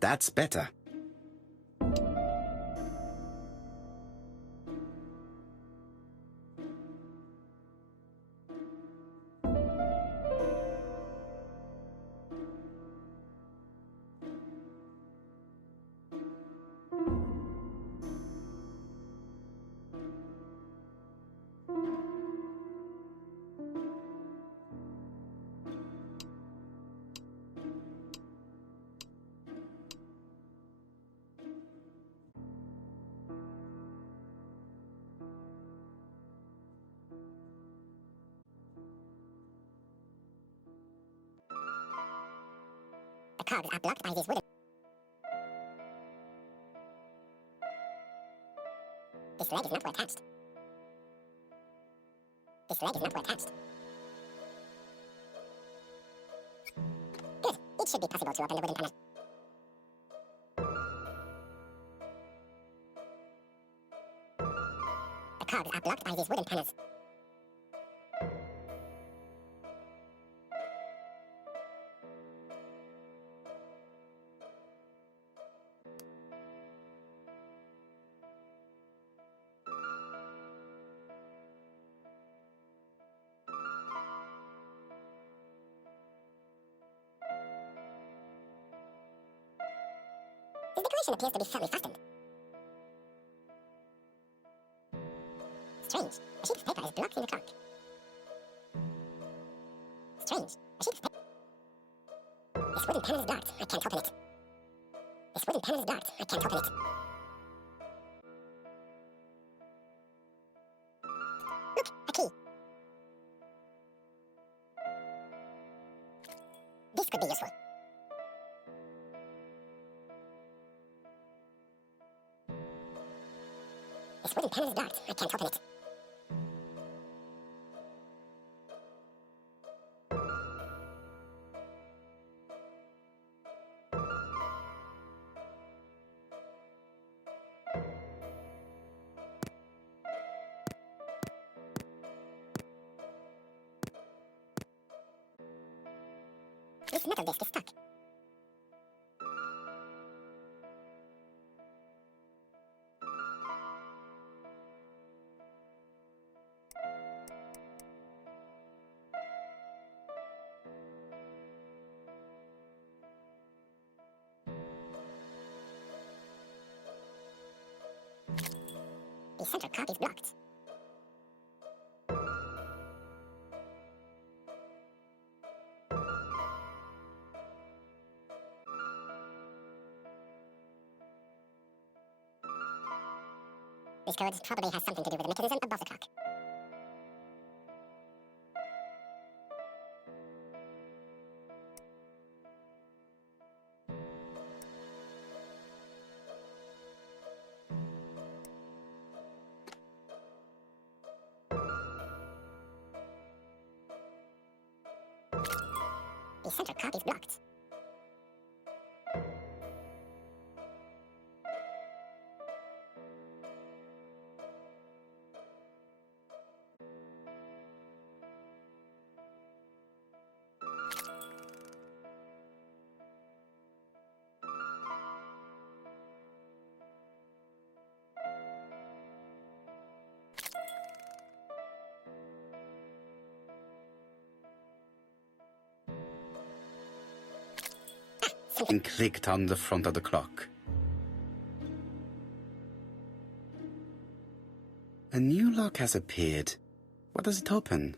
that's better. The cogs are blocked by these wooden... This leg is not well attached. This leg is not well attached. Good. It should be possible to open the wooden panel. The cogs are blocked by these wooden panels. This decoration appears to be firmly fastened. Strange. A sheet of paper is blocked in the trunk. Strange. A sheet of paper... This wooden panel is blocked. I can't open it. This wooden panel is blocked. I can't open it. Look, a key. This could be useful. This wooden panel is blocked. I can't open it. This metal disc is stuck. The center cog is blocked. This code probably has something to do with the mechanism above the clock. The center cog is blocked. And clicked on the front of the clock. A new lock has appeared. What does it open?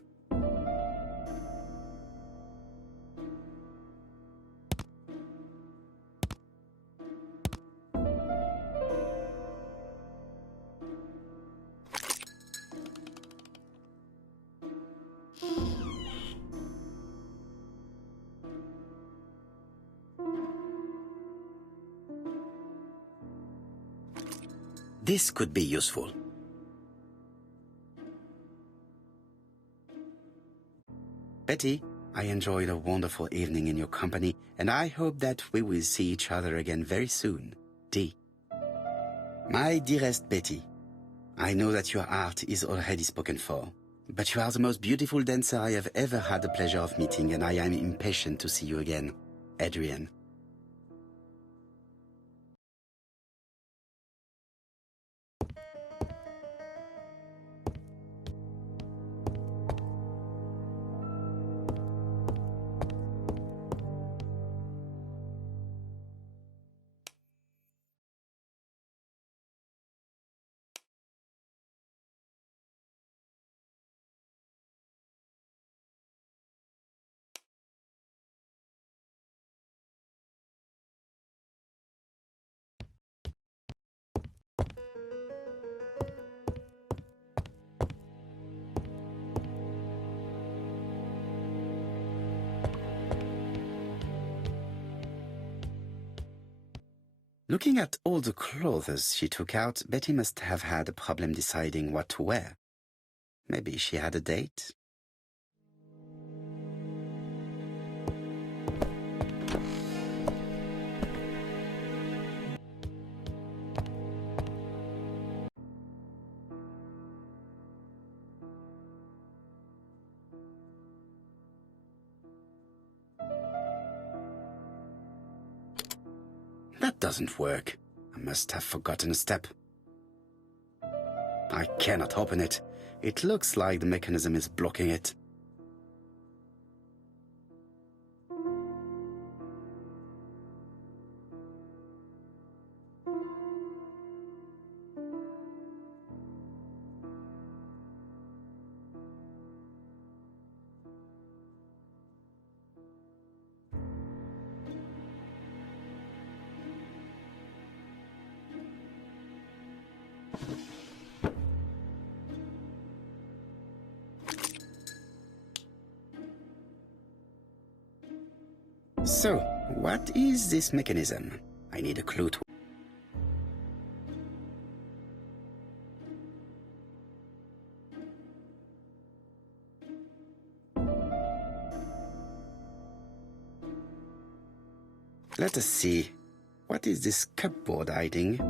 This could be useful. Betty, I enjoyed a wonderful evening in your company, and I hope that we will see each other again very soon. D. My dearest Betty, I know that your art is already spoken for, but you are the most beautiful dancer I have ever had the pleasure of meeting, and I am impatient to see you again. Adrian. Looking at all the clothes she took out, Betty must have had a problem deciding what to wear. Maybe she had a date? That doesn't work. I must have forgotten a step. I cannot open it. It looks like the mechanism is blocking it. So, what is this mechanism? I need a clue to... Let us see. What is this cupboard hiding?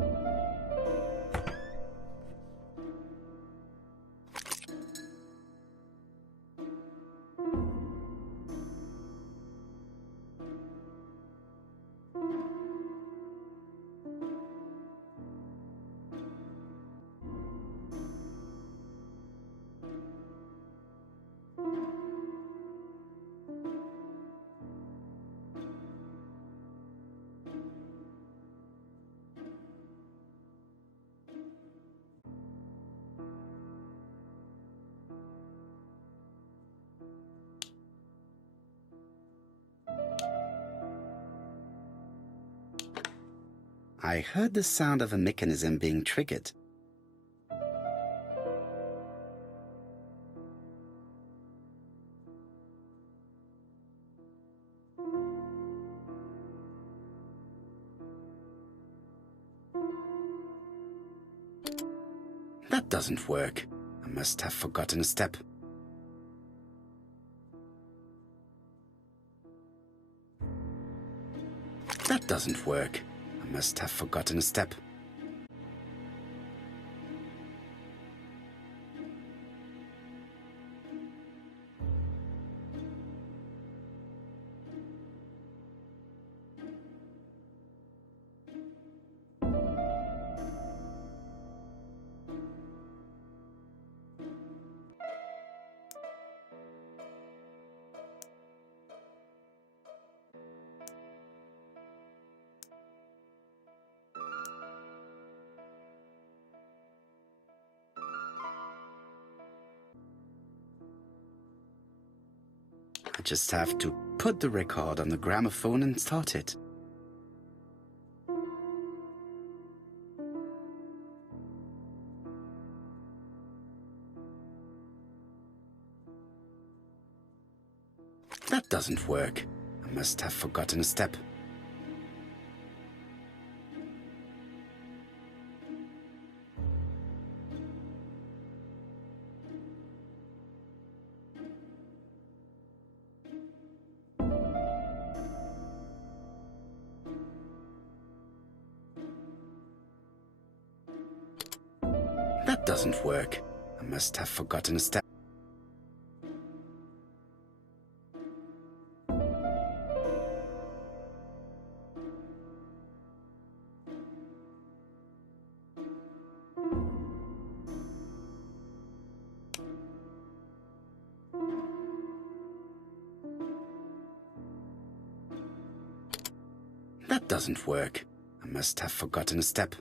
I heard the sound of a mechanism being triggered. That doesn't work. I must have forgotten a step. That doesn't work. I must have forgotten a step. I just have to put the record on the gramophone and start it. That doesn't work. I must have forgotten a step. That doesn't work. I must have forgotten a step. That doesn't work. I must have forgotten a step.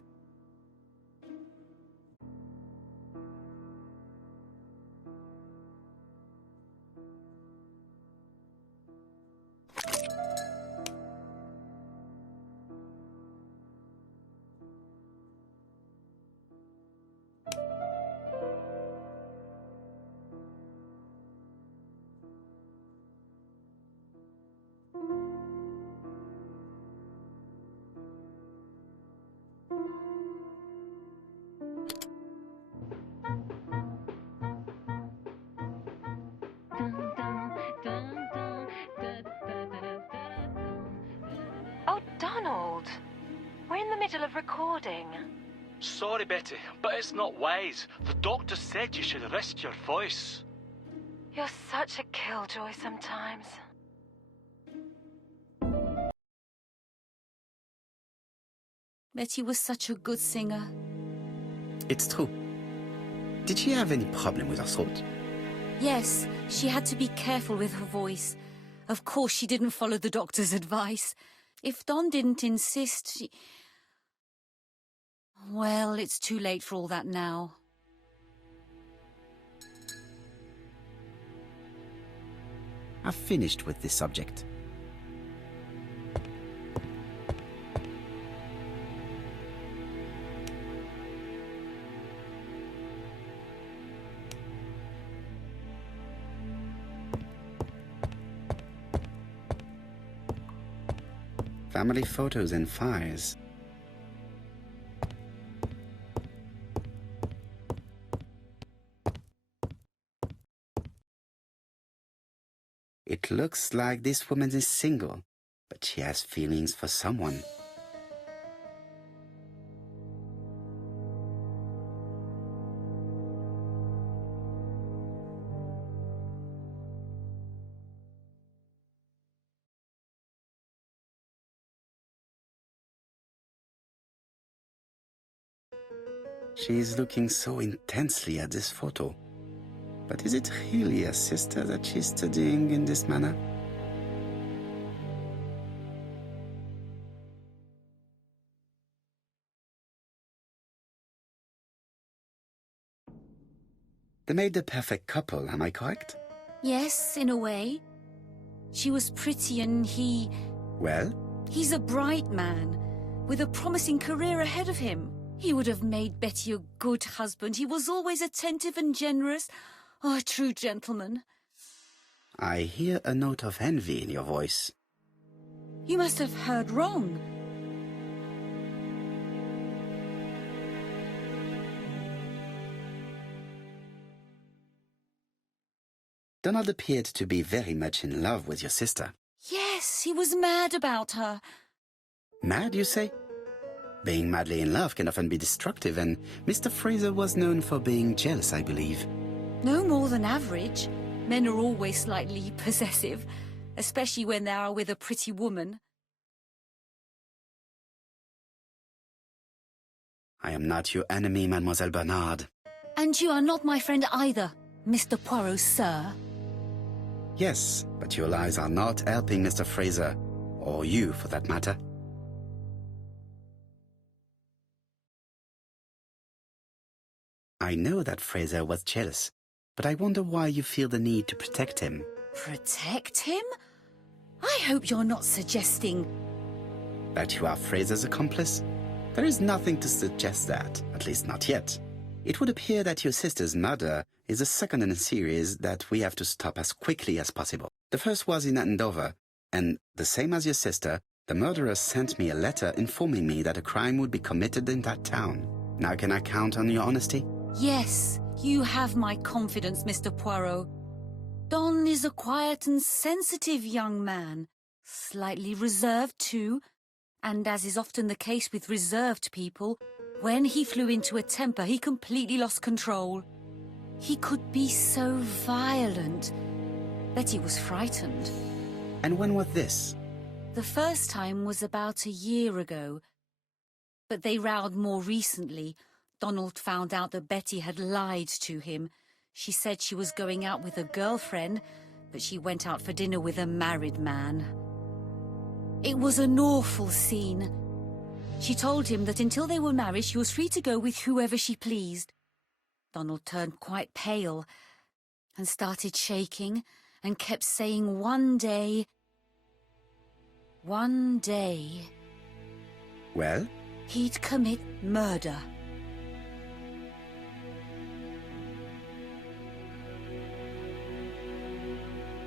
Donald, we're in the middle of recording. Sorry, Betty, but it's not wise. The doctor said you should rest your voice. You're such a killjoy sometimes. Betty was such a good singer. It's true. Did she have any problem with her throat? Yes, she had to be careful with her voice. Of course, she didn't follow the doctor's advice. If Don didn't insist, she... Well, it's too late for all that now. I've finished with this subject. Family photos and files. It looks like this woman is single, but she has feelings for someone. She is looking so intensely at this photo. But is it really a sister that she's studying in this manner? They made the perfect couple, am I correct? Yes, in a way. She was pretty and he... Well? He's a bright man, with a promising career ahead of him. He would have made Betty a good husband. He was always attentive and generous. Oh, a true gentleman. I hear a note of envy in your voice. You must have heard wrong. Donald appeared to be very much in love with your sister. Yes, he was mad about her. Mad, you say? Being madly in love can often be destructive, and Mr. Fraser was known for being jealous, I believe. No more than average. Men are always slightly possessive, especially when they are with a pretty woman. I am not your enemy, Mademoiselle Bernard. And you are not my friend either, Mr. Poirot, sir. Yes, but your lies are not helping Mr. Fraser, or you for that matter. I know that Fraser was jealous, but I wonder why you feel the need to protect him. Protect him? I hope you're not suggesting... That you are Fraser's accomplice? There is nothing to suggest that, at least not yet. It would appear that your sister's murder is the second in a series that we have to stop as quickly as possible. The first was in Andover, and the same as your sister, the murderer sent me a letter informing me that a crime would be committed in that town. Now can I count on your honesty? Yes, you have my confidence, Mr. Poirot. Don is a quiet and sensitive young man, slightly reserved too, and as is often the case with reserved people, when he flew into a temper, he completely lost control. He could be so violent. Betty was frightened. And when was this? The first time was about a year ago, but they rowed more recently. Donald found out that Betty had lied to him. She said she was going out with a girlfriend, but she went out for dinner with a married man. It was an awful scene. She told him that until they were married, she was free to go with whoever she pleased. Donald turned quite pale and started shaking and kept saying one day... Well? He'd commit murder.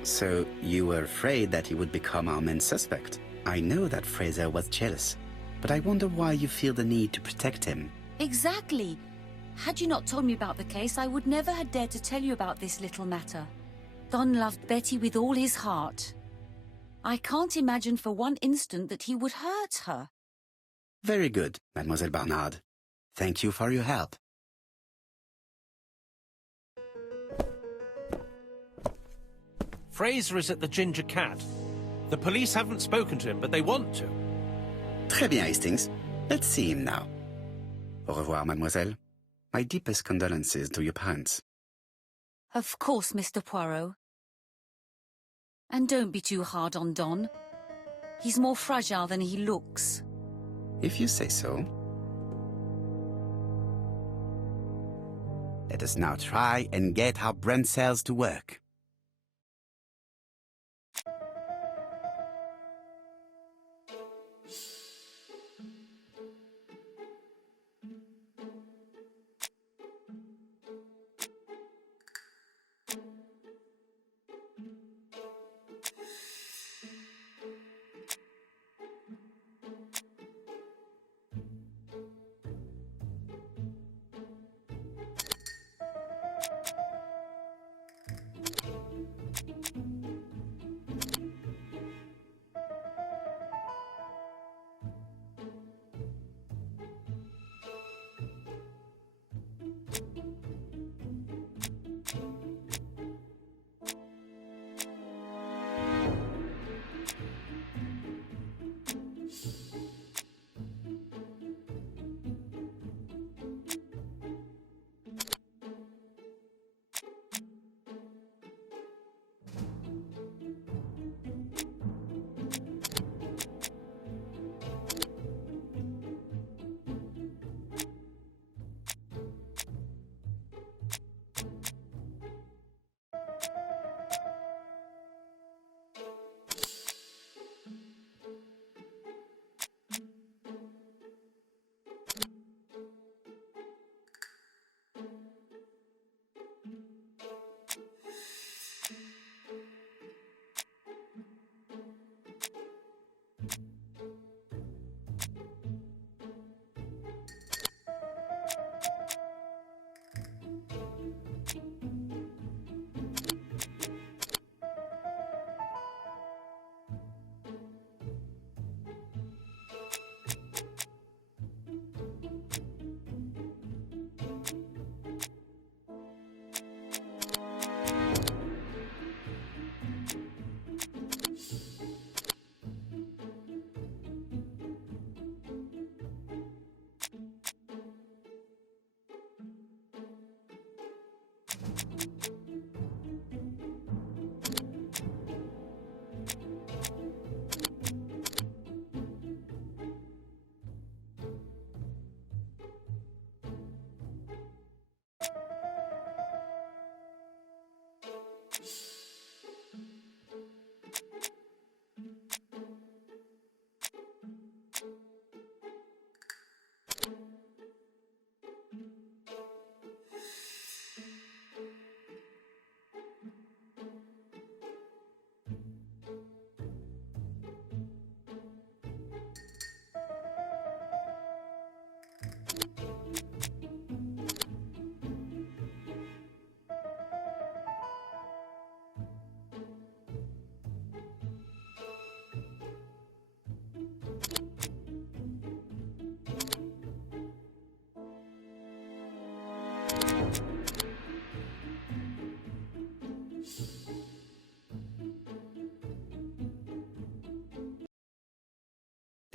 So you were afraid that he would become our main suspect. I know that Fraser was jealous, but I wonder why you feel the need to protect him. Exactly. Had you not told me about the case, I would never have dared to tell you about this little matter. Don loved Betty with all his heart. I can't imagine for one instant that he would hurt her. Very good, Mademoiselle Barnard. Thank you for your help. Fraser is at the Ginger Cat. The police haven't spoken to him, but they want to. Très bien, Hastings. Let's see him now. Au revoir, mademoiselle. My deepest condolences to your parents. Of course, Mr. Poirot. And don't be too hard on Don. He's more fragile than he looks. If you say so. Let us now try and get our brain cells to work.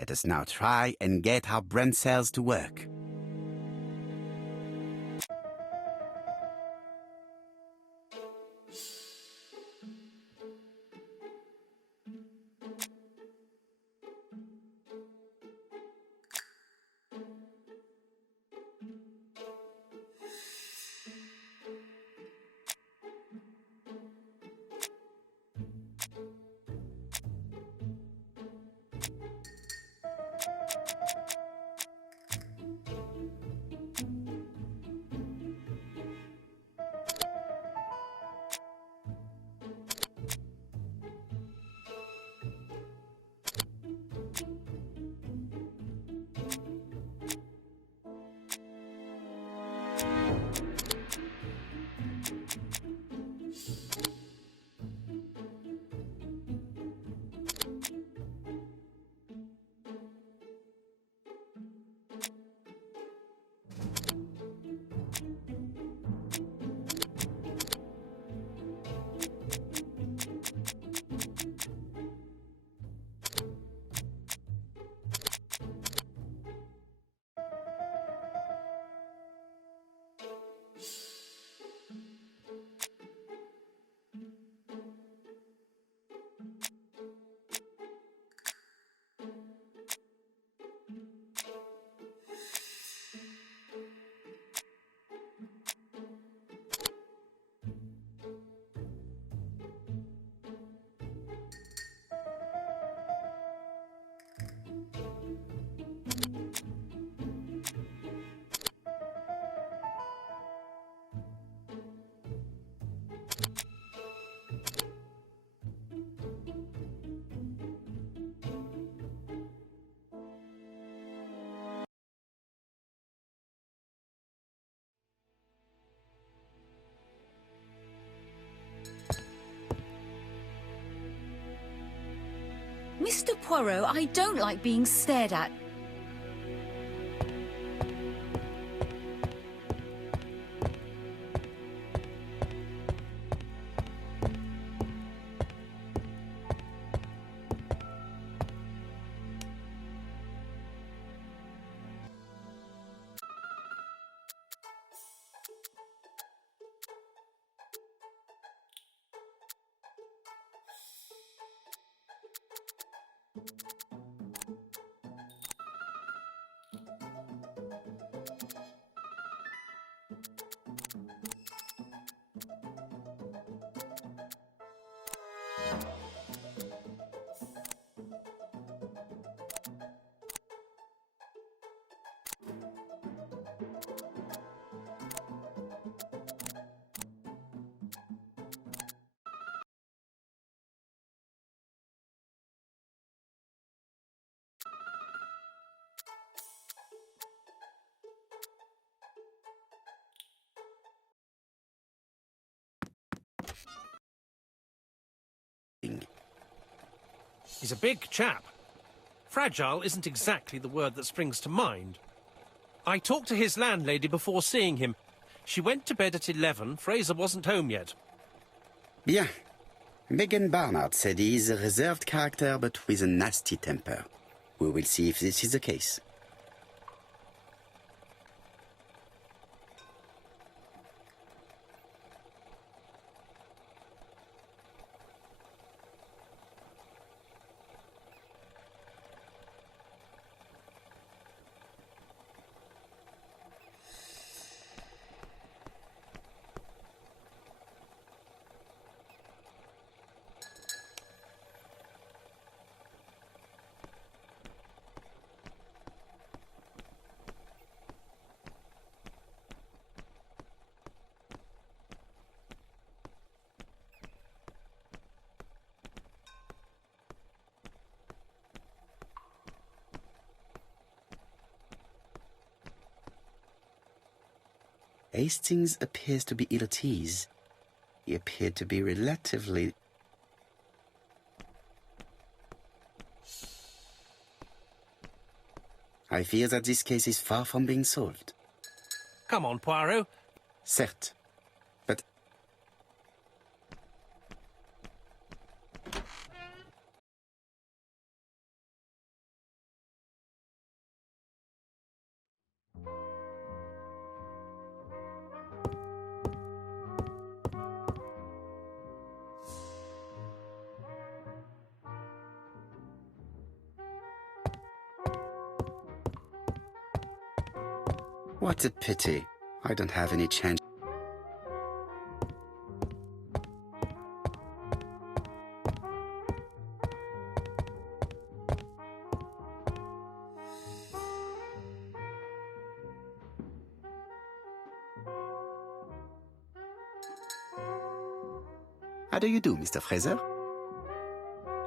Let us now try and get our brain cells to work. Mr. Poirot, I don't like being stared at. He's a big chap. Fragile isn't exactly the word that springs to mind. I talked to his landlady before seeing him. She went to bed at 11. Fraser wasn't home yet. Bien. Megan Barnard said he is a reserved character but with a nasty temper. We will see if this is the case. Hastings appears to be ill at ease. He appeared to be relatively... I fear that this case is far from being solved. Come on, Poirot. Certes, but... What a pity. I don't have any change. How do you do, Mr. Fraser?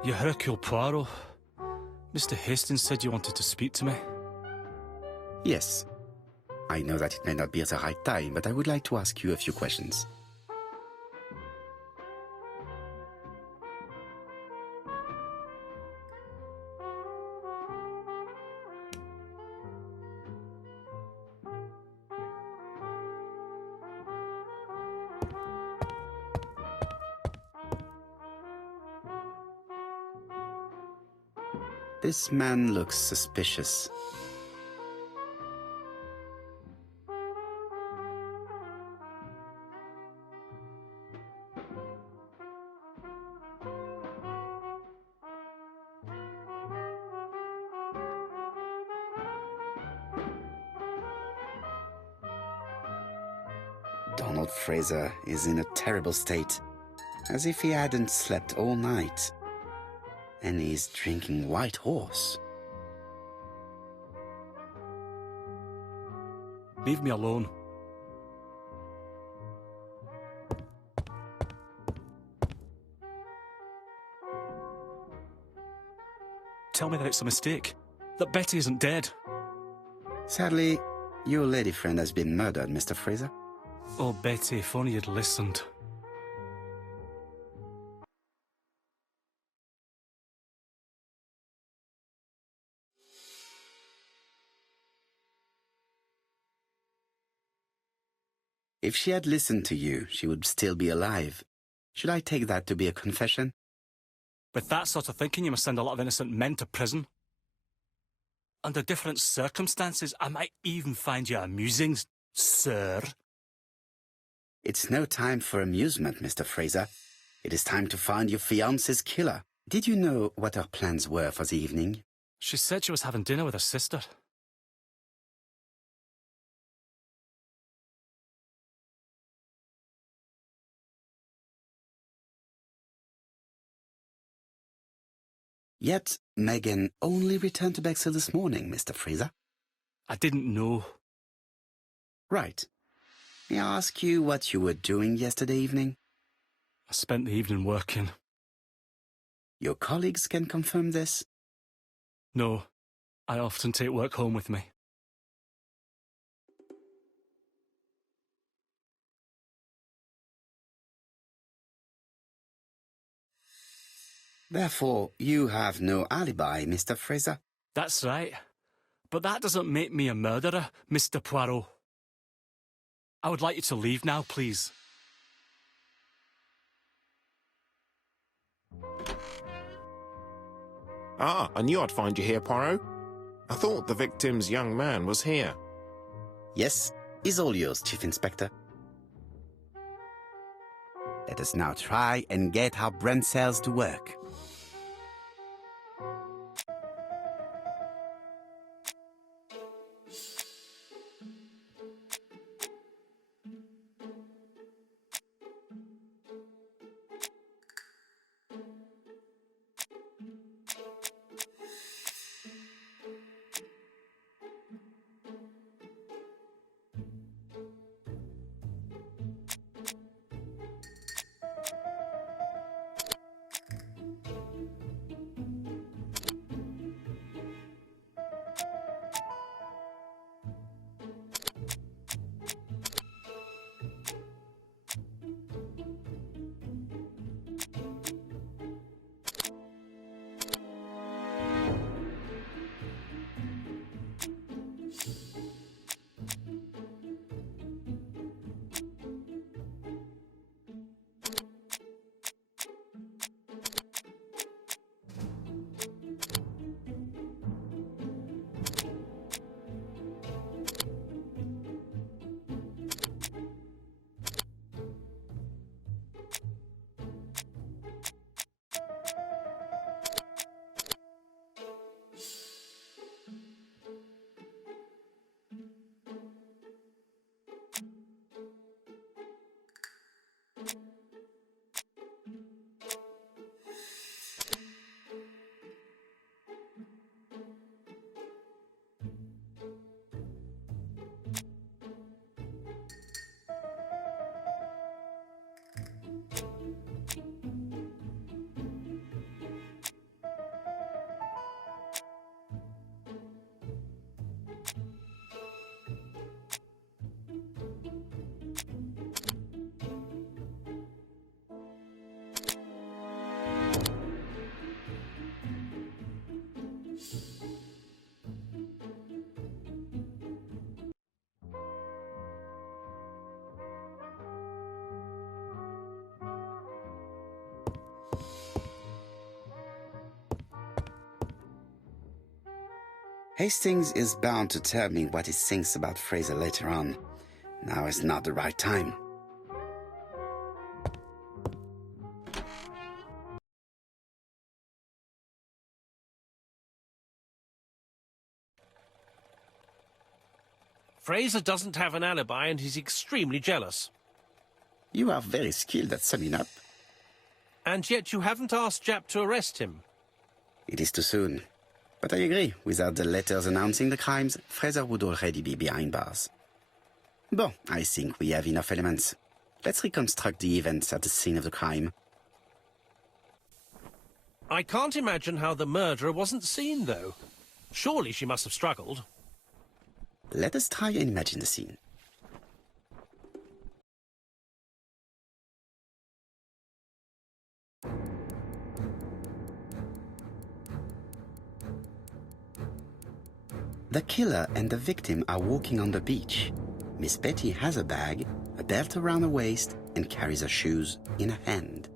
You Hercule Poirot. Mr. Hastings said you wanted to speak to me. Yes. I know that it may not be the right time, but I would like to ask you a few questions. This man looks suspicious. Donald Fraser is in a terrible state, as if he hadn't slept all night. And he's drinking White Horse. Leave me alone. Tell me that it's a mistake, that Betty isn't dead. Sadly, your lady friend has been murdered, Mr. Fraser. Oh, Betty, if only you'd listened. If she had listened to you, she would still be alive. Should I take that to be a confession? With that sort of thinking, you must send a lot of innocent men to prison. Under different circumstances, I might even find you amusing, sir. It's no time for amusement, Mr. Fraser. It is time to find your fiancé's killer. Did you know what her plans were for the evening? She said she was having dinner with her sister. Yet, Megan only returned to Bexhill this morning, Mr. Fraser. I didn't know. Right. May I ask you what you were doing yesterday evening? I spent the evening working. Your colleagues can confirm this? No, I often take work home with me. Therefore, you have no alibi, Mr. Fraser? That's right. But that doesn't make me a murderer, Mr. Poirot. I would like you to leave now, please. Ah, I knew I'd find you here, Poirot. I thought the victim's young man was here. Yes, is all yours, Chief Inspector. Let us now try and get our brain cells to work. Hastings is bound to tell me what he thinks about Fraser later on. Now is not the right time. Fraser doesn't have an alibi and he's extremely jealous. You are very skilled at summing up. And yet you haven't asked Japp to arrest him. It is too soon. But I agree, without the letters announcing the crimes, Fraser would already be behind bars. Bon, I think we have enough elements. Let's reconstruct the events at the scene of the crime. I can't imagine how the murderer wasn't seen, though. Surely she must have struggled. Let us try and imagine the scene. The killer and the victim are walking on the beach. Miss Betty has a bag, a belt around her waist, and carries her shoes in her hand.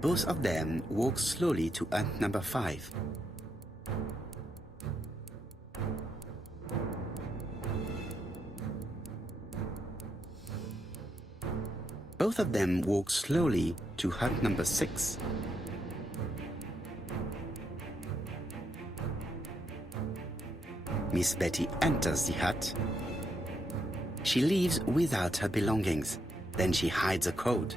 Both of them walk slowly to hut number 5. Both of them walk slowly to hut number 6. Miss Betty enters the hut. She leaves without her belongings. Then she hides a coat.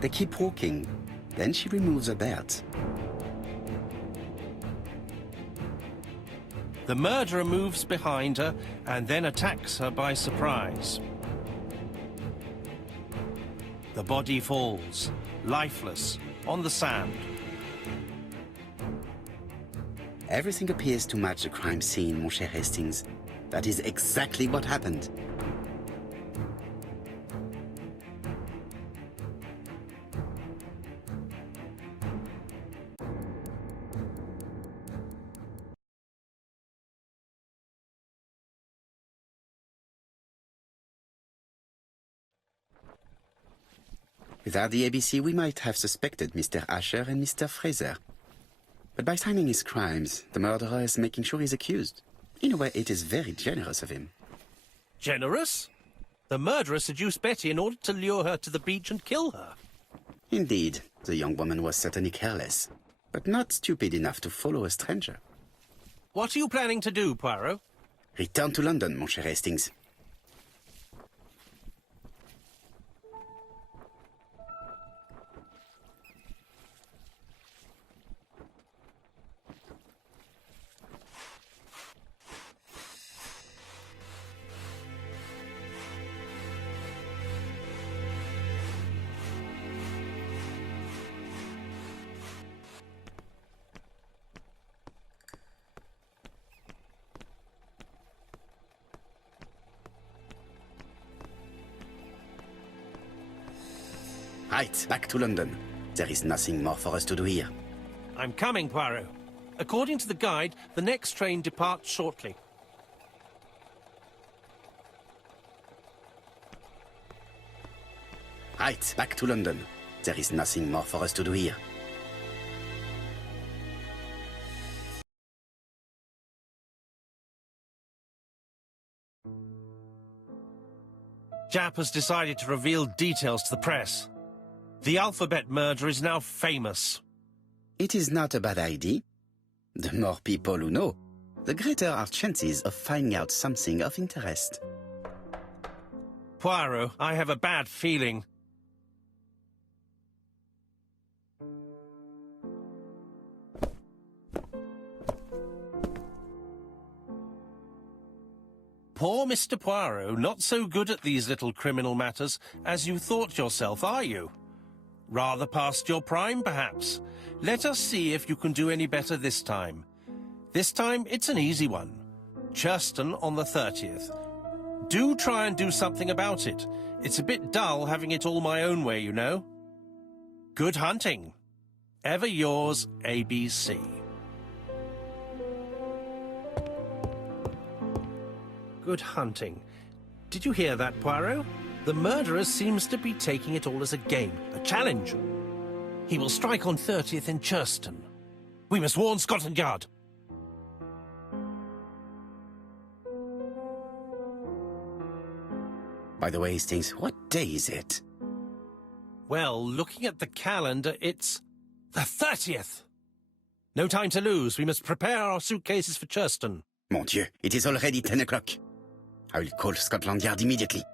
They keep walking. Then she removes her belt. The murderer moves behind her and then attacks her by surprise. The body falls, lifeless, on the sand. Everything appears to match the crime scene, mon cher Hastings. That is exactly what happened. Without the ABC, we might have suspected Mr. Asher and Mr. Fraser. But by signing his crimes, the murderer is making sure he's accused. In a way, it is very generous of him. Generous? The murderer seduced Betty in order to lure her to the beach and kill her. Indeed, the young woman was certainly careless, but not stupid enough to follow a stranger. What are you planning to do, Poirot? Return to London, mon cher Hastings. Right, back to London. There is nothing more for us to do here. I'm coming, Poirot. According to the guide, the next train departs shortly. Right, back to London. There is nothing more for us to do here. Japp has decided to reveal details to the press. The alphabet murder is now famous. It is not a bad idea. The more people who know, the greater our chances of finding out something of interest. Poirot, I have a bad feeling. Poor Mr. Poirot, not so good at these little criminal matters as you thought yourself, are you? Rather past your prime, perhaps. Let us see if you can do any better this time. This time, it's an easy one. Churston on the 30th. Do try and do something about it. It's a bit dull having it all my own way, you know. Good hunting. Ever yours, ABC. Good hunting. Did you hear that, Poirot? The murderer seems to be taking it all as a game, a challenge. He will strike on 30th in Churston. We must warn Scotland Yard. By the way, Hastings, what day is it? Well, looking at the calendar, it's the 30th. No time to lose. We must prepare our suitcases for Churston. Mon Dieu, it is already 10 o'clock. I will call Scotland Yard immediately.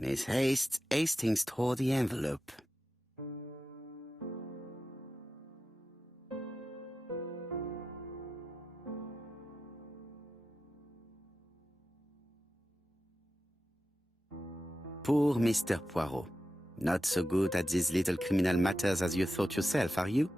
In his haste, Hastings tore the envelope. Poor Mr. Poirot. Not so good at these little criminal matters as you thought yourself, are you?